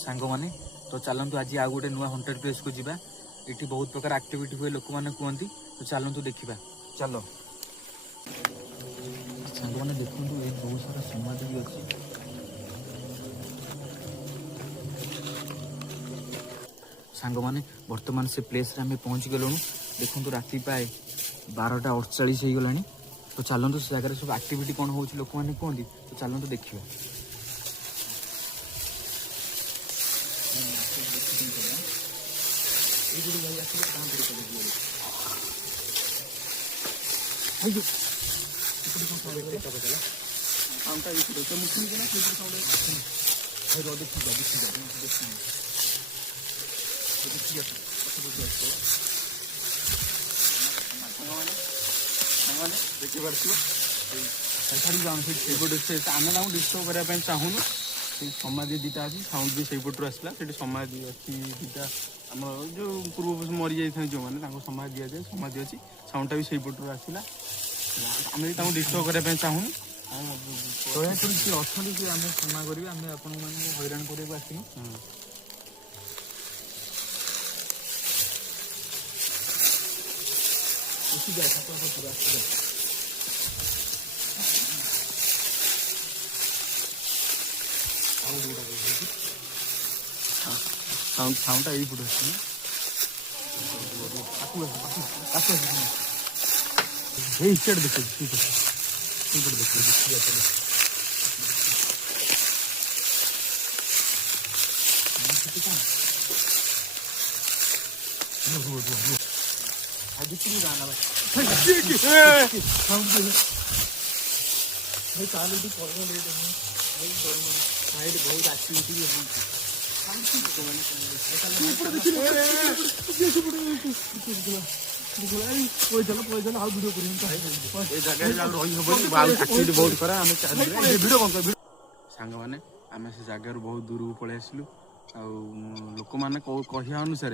सांग मैंने तो चलतु आज आउ गोटे नुआ हंटेड प्लेस को जीवा ये बहुत प्रकार एक्टिविटी हुए लोक मैंने कहते तो चलतु देखा चल सांग मैंने देखु ये बहुत सारा समाधि भी अच्छी सांग मैंने बर्तमान से प्लेस रे आम पहुँच गलु देखु राति प्राय 12:48 हो गला तो चलतु से जगह सब एक्टिविटी कौन हो लोक मैंने कहते तो चलतु देखा आम डिस्टर्ब करने चाहूनु समाधि दीटा अच्छी साउंड भी सहीपटू आसला से समाधि अच्छी दीटा आम जो पूर्व मरी जाए जो मैंने समाधि दि जाए समाधि अच्छी साउंडटा भी सहीपटू आसला आम भी डिस्टर्ब करने चाहूनु दयाकोरी सी अच्छा सी आम क्षमा करेंगे आम आपण मैंने हैरान करने आसनु साउंडटा यही पटे आसट देखे ठीक है बहुत एक्टिविटी भी सांग मैंने आम से जगार बहुत दूर को पलि आसलु लोक मैंने कहवा अनुसार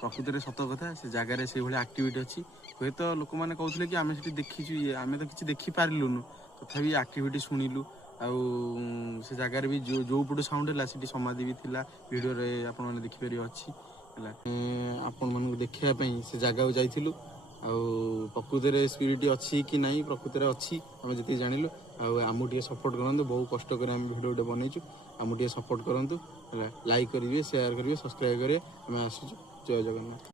प्रकृत में सत कथा से जगार से भाई एक्टिविटी अच्छी हे तो लोक मैंने कहते कि आम से देखीचु ये आम तो किसी देखी पार्लुनु तथापि एक्टिविटी शुणिलु से जगार भी जो पटू साउंड है समाधि भी थिला वीडियो रे आपण मैंने देखिपारे अच्छी आपण मन देखापी से जगह जाइलु प्रकृत में स्पिरिट अच्छी कि नहीं प्रकृत में अच्छी आम जी जानलु आम टे सपोर्ट करूँ बहुत कष्ट कर वीडियो गोटे बनईचु आम टे सपोर्ट करूँ लाइक करेंगे शेयर करेंगे सब्सक्राइब करेंगे आम आस जय जगन्नाथ।